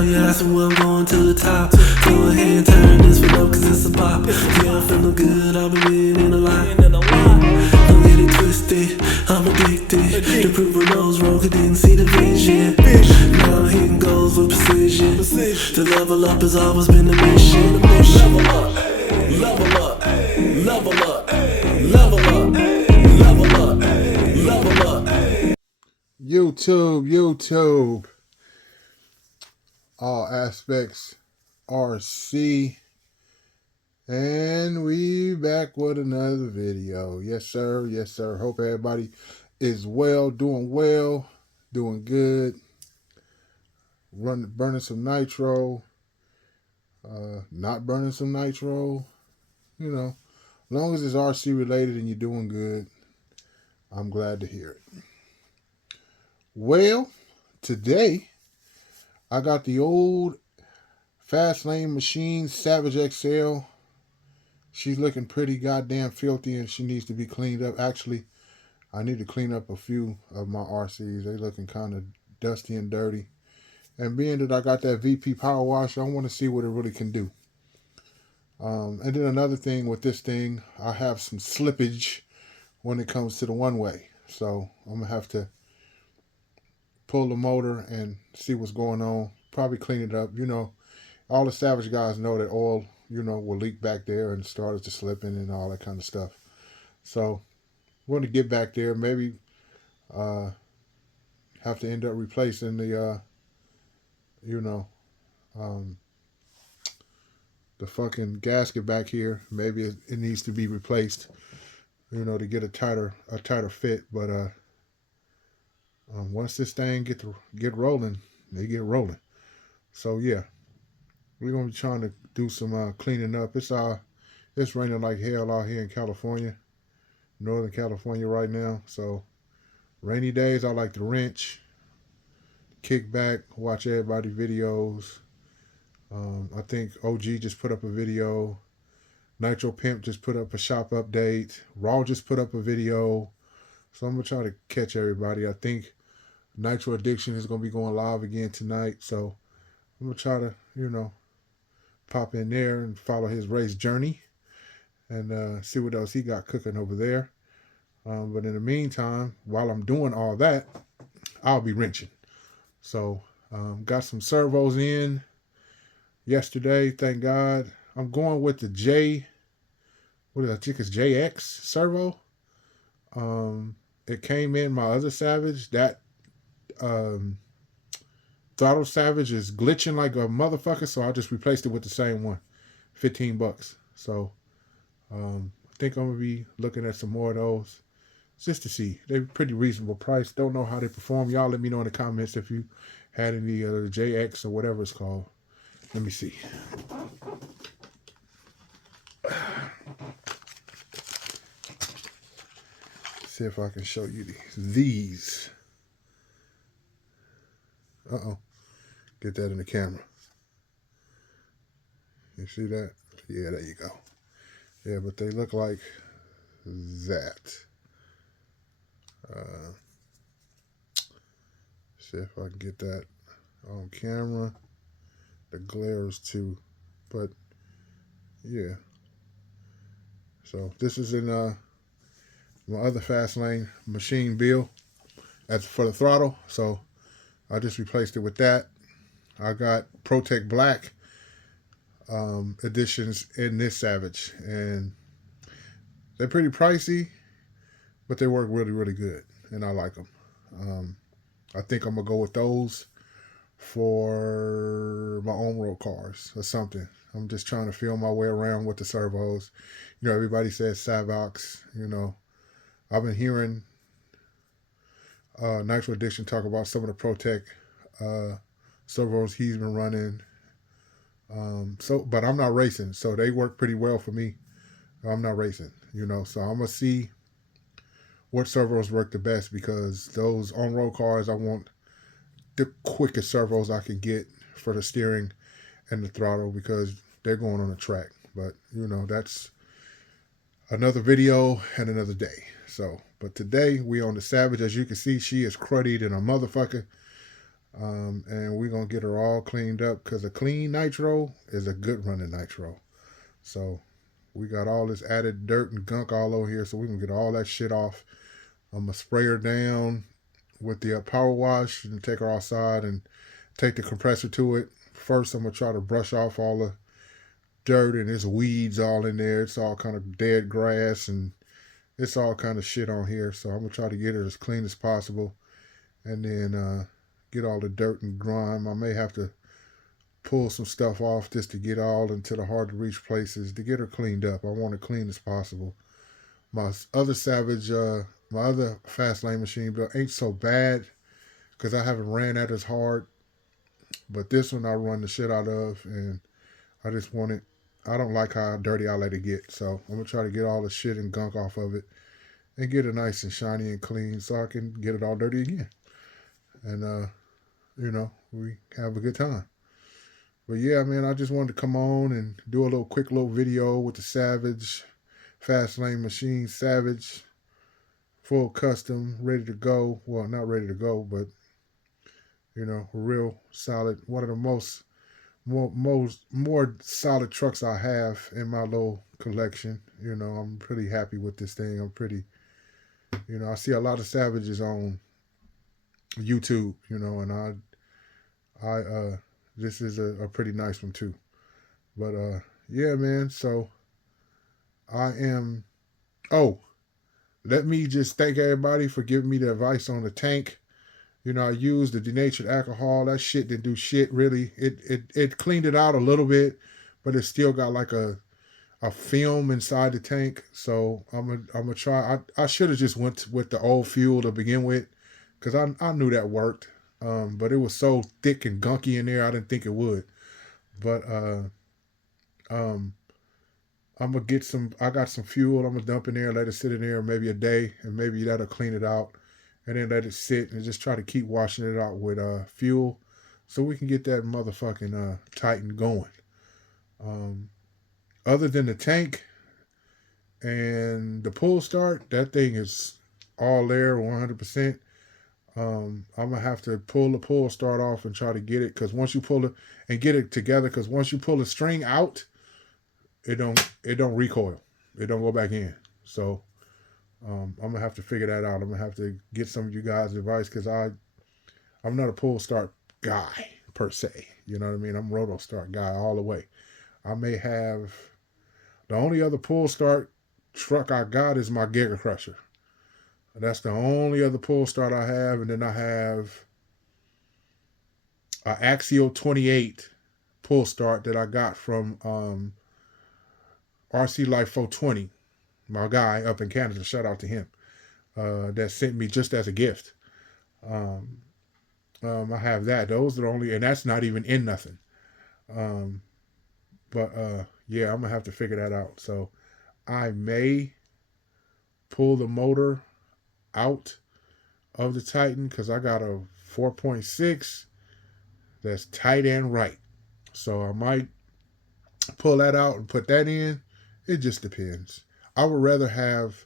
out, you asking where I'm going to the top. Go ahead and turn this one up, cause it's a pop. Yeah, I'm feeling good, I've been winning a lot. Don't get it twisted, I'm addicted to proving those wrong who didn't see the vision. Now I'm hitting goals with precision. To level up has always been the mission. Level up, level up, level up, level up, level up, level up. YouTube, all aspects RC, and we back with another video. Yes sir. Hope everybody is well, doing good, burning some nitro, not burning some nitro, you know, as long as it's RC related and you're doing good, I'm glad to hear it. Well, today I got the old Fast Lane Machine Savage XL. She's looking pretty goddamn filthy and she needs to be cleaned up. Actually, I need to clean up a few of my RCs. They're looking kind of dusty and dirty. And being that I got that VP power wash, I want to see what it really can do. And then another thing with this thing, I have some slippage when it comes to the one-way. So I'm going to have to pull the motor and see what's going on. Probably clean it up. You know, all the Savage guys know that oil, you know, will leak back there and started to slipping and all that kind of stuff. So we're going to get back there. Maybe have to end up replacing the, the fucking gasket back here. Maybe it needs to be replaced, you know, to get a tighter fit. But once this thing get rolling, they get rolling. So yeah, we're gonna be trying to do some cleaning up. It's raining like hell out here in California, Northern California right now. So rainy days, I like to wrench, kick back, watch everybody's videos. I think OG just put up a video. Nitro Pimp just put up a shop update. Raw just put up a video. So I'm gonna try to catch everybody. I think Nitro Addiction is gonna be going live again tonight. So I'm gonna try to, you know, pop in there and follow his race journey and see what else he got cooking over there. But in the meantime, while I'm doing all that, I'll be wrenching. So got some servos in yesterday, thank God. I'm going with the I think it's JX servo. It came in my other Savage. That Throttle Savage is glitching like a motherfucker, so I just replaced it with the same one. $15. So I think I'm gonna be looking at some more of those just to see. They're pretty reasonable price. Don't know how they perform. Y'all let me know in the comments if you had any JX or whatever it's called. Let me see. See if I can show you these. Get that in the camera. You see that? Yeah, there you go. Yeah, but they look like that. See if I can get that on camera. The glare is too, but yeah. So this is in my other Fast Lane Machine build for the throttle. So I just replaced it with that. I got Protect Black editions in this Savage, and they're pretty pricey, but they work really, really good, and I like them. I think I'm gonna go with those for my on road cars or something. I'm just trying to feel my way around with the servos. You know, everybody says Savox. You know, I've been hearing Nitro Addiction talk about some of the Protect servos he's been running. But I'm not racing, so they work pretty well for me. I'm not racing, you know, so I'm gonna see what servos work the best, because those on-road cars, I want the quickest servos I can get for the steering and the throttle, because they're going on a track. But, you know, that's another video and another day. So, but today we on the Savage. As you can see, she is cruddy than a motherfucker. And we're going to get her all cleaned up because a clean nitro is a good running nitro. So we got all this added dirt and gunk all over here, so we can get all that shit off. I'm going to spray her down with the power wash and take her outside and take the compressor to it. First, I'm going to try to brush off all the dirt, and there's weeds all in there. It's all kind of dead grass, and it's all kind of shit on here. So I'm going to try to get it as clean as possible, and then get all the dirt and grime. I may have to pull some stuff off just to get all into the hard to reach places to get her cleaned up. I want her clean as possible. My other Savage, my other fast lane machine build ain't so bad because I haven't ran that as hard. But this one I run the shit out of, and I just want it. I don't like how dirty I let it get, so I'm gonna try to get all the shit and gunk off of it and get it nice and shiny and clean so I can get it all dirty again. And we have a good time. But yeah, man, I just wanted to come on and do a quick little video with the Savage fast lane machine. Savage, full custom, ready to go. Well, not ready to go, but real solid. One of the more solid trucks I have in my little collection. I'm pretty happy with this thing. I'm pretty, I see a lot of Savages on YouTube, and I this is a pretty nice one too. But yeah, man, so I am let me just thank everybody for giving me the advice on the tank. I used the denatured alcohol. That shit didn't do shit really. It cleaned it out a little bit, but it still got like a film inside the tank. So I'm gonna try. I should have just went with the old fuel to begin with, because I knew that worked. But it was so thick and gunky in there, I didn't think it would. But I'm gonna get some. I got some fuel. I'm gonna dump in there, let it sit in there maybe a day, and maybe that'll clean it out. And then let it sit and just try to keep washing it out with fuel, so we can get that motherfucking Titan going. Other than the tank and the pull start, that thing is all there 100%. I'm gonna have to pull the pull start off and try to get it, because once you pull it and get it together, because once you pull the string out, it don't recoil, it don't go back in. So I'm gonna have to figure that out. I'm gonna have to get some of you guys' advice, because I'm not a pull start guy per se. You know what I mean? I'm a roto start guy all the way. I may have the only other pull start truck I got is my Giga Crusher. That's the only other pull start I have, and then I have an Axial 28 pull start that I got from RC Life 420. My guy up in Canada, shout out to him, that sent me just as a gift. I have that. Those are the only, and that's not even in nothing. But yeah, I'm gonna have to figure that out. So I may pull the motor out of the Titan, because I got a 4.6 that's tight and right. So I might pull that out and put that in. It just depends. I would rather have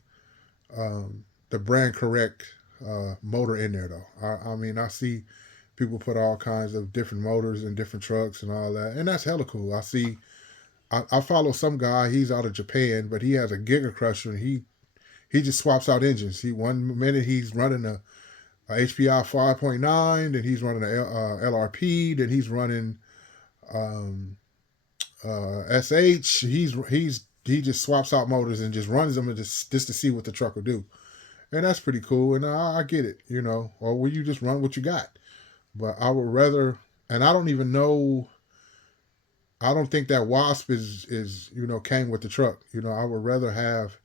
the brand correct motor in there though. I mean, I see people put all kinds of different motors in different trucks and all that, and that's hella cool. I follow some guy, he's out of Japan, but he has a Giga Crusher, and he just swaps out engines. One minute he's running a HPI 5.9, then he's running a LRP, then he's running SH. He just swaps out motors and just runs them, and just to see what the truck will do. And that's pretty cool. And I get it, or will you just run what you got? But I would rather, and I don't even know, I don't think that Wasp is came with the truck. I would rather have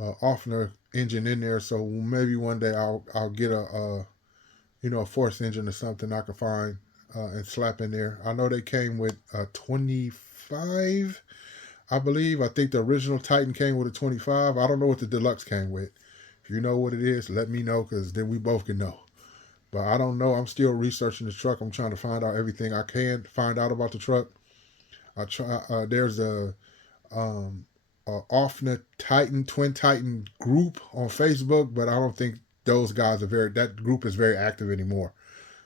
Offner engine in there, so maybe one day I'll get a force engine or something I can find and slap in there. I know they came with a 25, I believe. I think the original Titan came with a 25. I don't know what the deluxe came with. If you know what it is, let me know, because then we both can know. But I don't know. I'm still researching the truck. I'm trying to find out everything I can find out about the truck. There's a Offner Titan, Twin Titan group on Facebook, but I don't think those guys that group is very active anymore.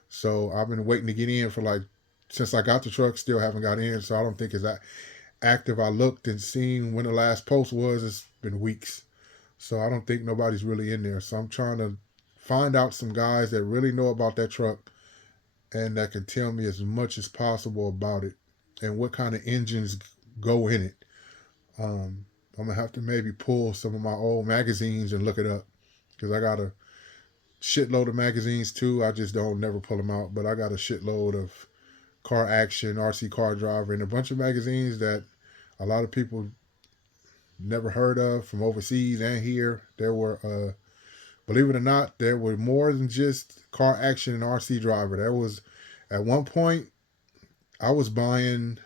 So I've been waiting to get in for like, since I got the truck, still haven't got in. So I don't think it's that active. I looked and seen when the last post was. It's been weeks. So I don't think nobody's really in there. So I'm trying to find out some guys that really know about that truck and that can tell me as much as possible about it and what kind of engines go in it. I'm gonna have to maybe pull some of my old magazines and look it up because I got a shitload of magazines too. I just don't never pull them out, but I got a shitload of Car Action, RC Car Driver, and a bunch of magazines that a lot of people never heard of from overseas and here. There were, believe it or not, there were more than just Car Action and RC Driver. There was, at one point, I was buying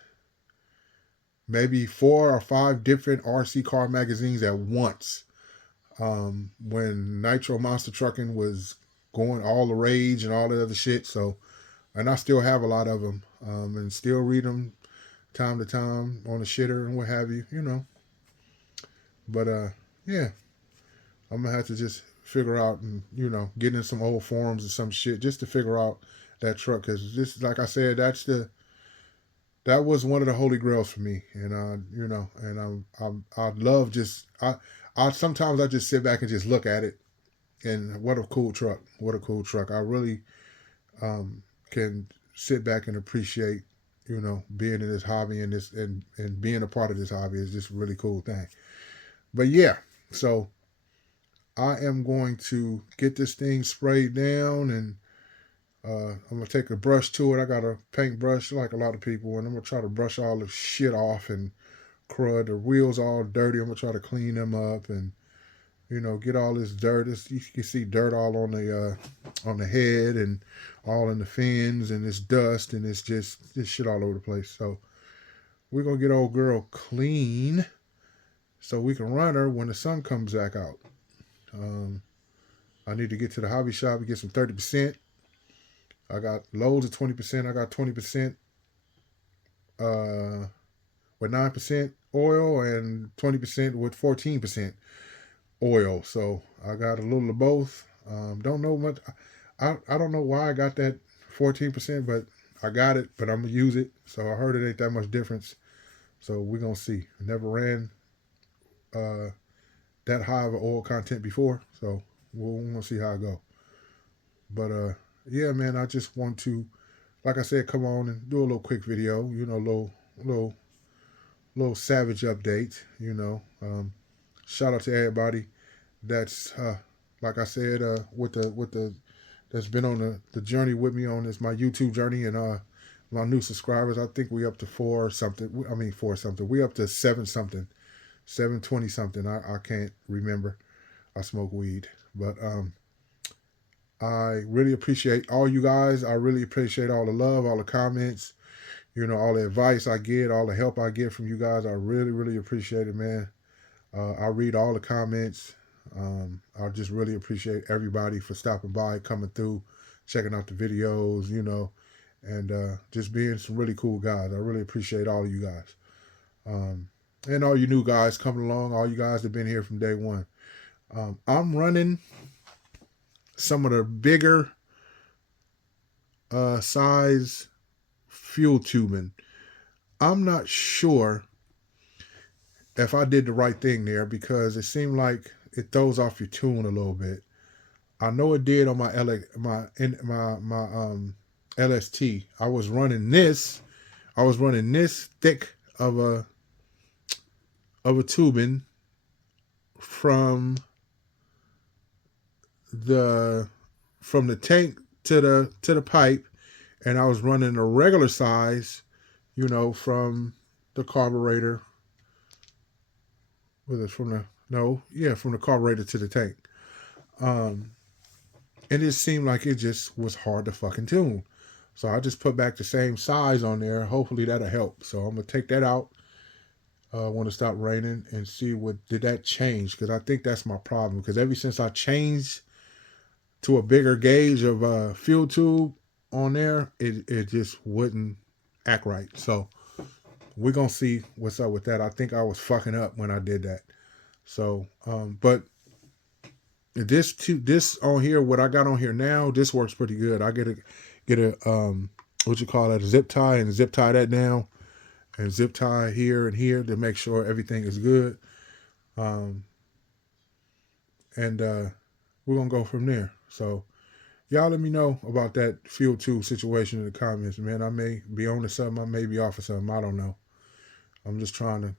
maybe 4 or 5 different RC car magazines at once. When Nitro Monster Trucking was going all the rage and all that other shit. So, and I still have a lot of them, and still read them time to time on the shitter and what have you, you know. But yeah, I'm gonna have to just figure out and get in some old forums and some shit just to figure out that truck because this, like I said, that was one of the holy grails for me, and and I love just I sometimes I just sit back and just look at it, and what a cool truck, what a cool truck. I really can sit back and appreciate being in this hobby and this and being a part of this hobby is just a really cool thing. But yeah, so I am going to get this thing sprayed down and I'm gonna take a brush to it. I got a paintbrush like a lot of people, and I'm gonna try to brush all the shit off and crud. The wheels all dirty. I'm gonna try to clean them up and get all this dirt. You can see dirt all on the head and all in the fins, and it's dust and it's just this shit all over the place. So we're gonna get old girl clean so we can run her when the sun comes back out. I need to get to the hobby shop and get some 30%. I got loads of 20%. I got 20% with 9% oil and 20% with 14% oil. So I got a little of both. Don't know much. I don't know why I got that 14%, but I got it, but I'm going to use it. So I heard it ain't that much difference. So we're going to see. I never ran that high of an oil content before. So we're going to see how I go. But yeah, man, I just want to, like I said, come on and do a little quick video, little savage update, shout out to everybody that's, like I said, with the, that's been on the journey with me on this, my YouTube journey and, my new subscribers. I think we up to 4 something. I mean, 4 something. We up to 7 something, 720 something. I can't remember. I smoke weed, but, I really appreciate all you guys. I really appreciate all the love, all the comments, all the advice I get, all the help I get from you guys. I really, really appreciate it, man. I read all the comments. I just really appreciate everybody for stopping by, coming through, checking out the videos, and just being some really cool guys. I really appreciate all of you guys. And all you new guys coming along, all you guys that have been here from day one. I'm running some of the bigger size fuel tubing. I'm not sure if I did the right thing there because it seemed like it throws off your tune a little bit. I know it did on my LST. I was running this thick of a tubing from the tank to the pipe, and I was running a regular size, from the carburetor. Was it from the carburetor to the tank. And it seemed like it just was hard to fucking tune. So I just put back the same size on there. Hopefully that'll help. So I'm gonna take that out when it stopped raining and see did that change, because I think that's my problem. Because ever since I changed to a bigger gauge of fuel tube on there, it just wouldn't act right. So we're gonna see what's up with that. I think I was fucking up when I did that. So but this on here, what I got on here now, this works pretty good. I get a what you call that, a zip tie, and zip tie that down, and zip tie here and here to make sure everything is good. Um, and we're gonna go from there. So y'all let me know about that fuel tube situation in the comments, man. I may be on to something, I may be off of something, I don't know. I'm just trying to,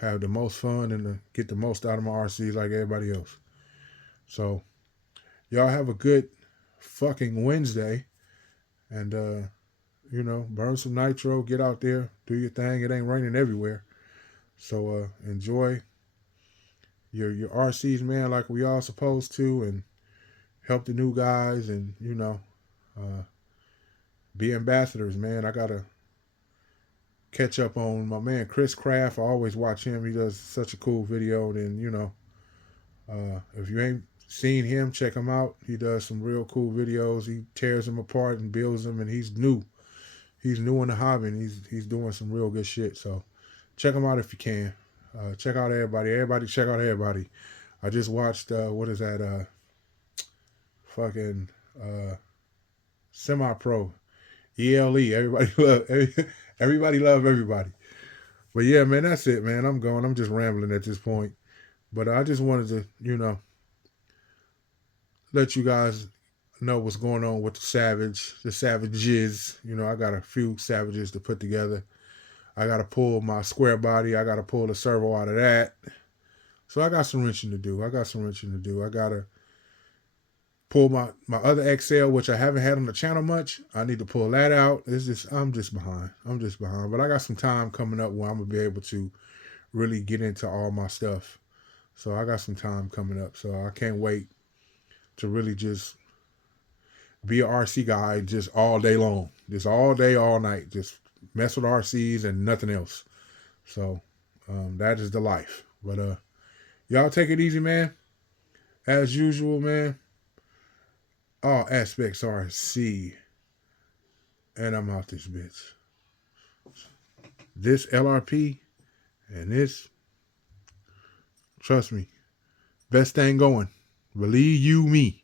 have the most fun and get the most out of my RCs like everybody else. So y'all have a good fucking Wednesday, and burn some nitro, get out there, do your thing. It ain't raining everywhere. So enjoy your RCs, man, like we all supposed to, and help the new guys, and be ambassadors, man. I gotta catch up on my man Chris Craft. I always watch him. He does such a cool video. And if you ain't seen him, check him out. He does some real cool videos. He tears them apart and builds them, and he's new. He's new in the hobby, and he's doing some real good shit. So check him out if you can. Check out everybody. Everybody check out everybody. I just watched what is that? Fucking semi-pro ELE. Everybody love everybody. But yeah, man, that's it, man. I'm going. I'm just rambling at this point. But I just wanted to, let you guys know what's going on with the savages. I got a few savages to put together. I got to pull my square body. I got to pull the servo out of that. So I got some wrenching to do. I got to pull my other XL, which I haven't had on the channel much. I need to pull that out. I'm just behind. But I got some time coming up where I'm going to be able to really get into all my stuff. So I got some time coming up. So I can't wait to really just be an RC guy just all day long. Just all day, all night. Just mess with RCs and nothing else. So that is the life. But y'all take it easy, man. As usual, man. All aspects RC. And I'm out this bitch. This LRP and this, trust me, best thing going. Believe you me.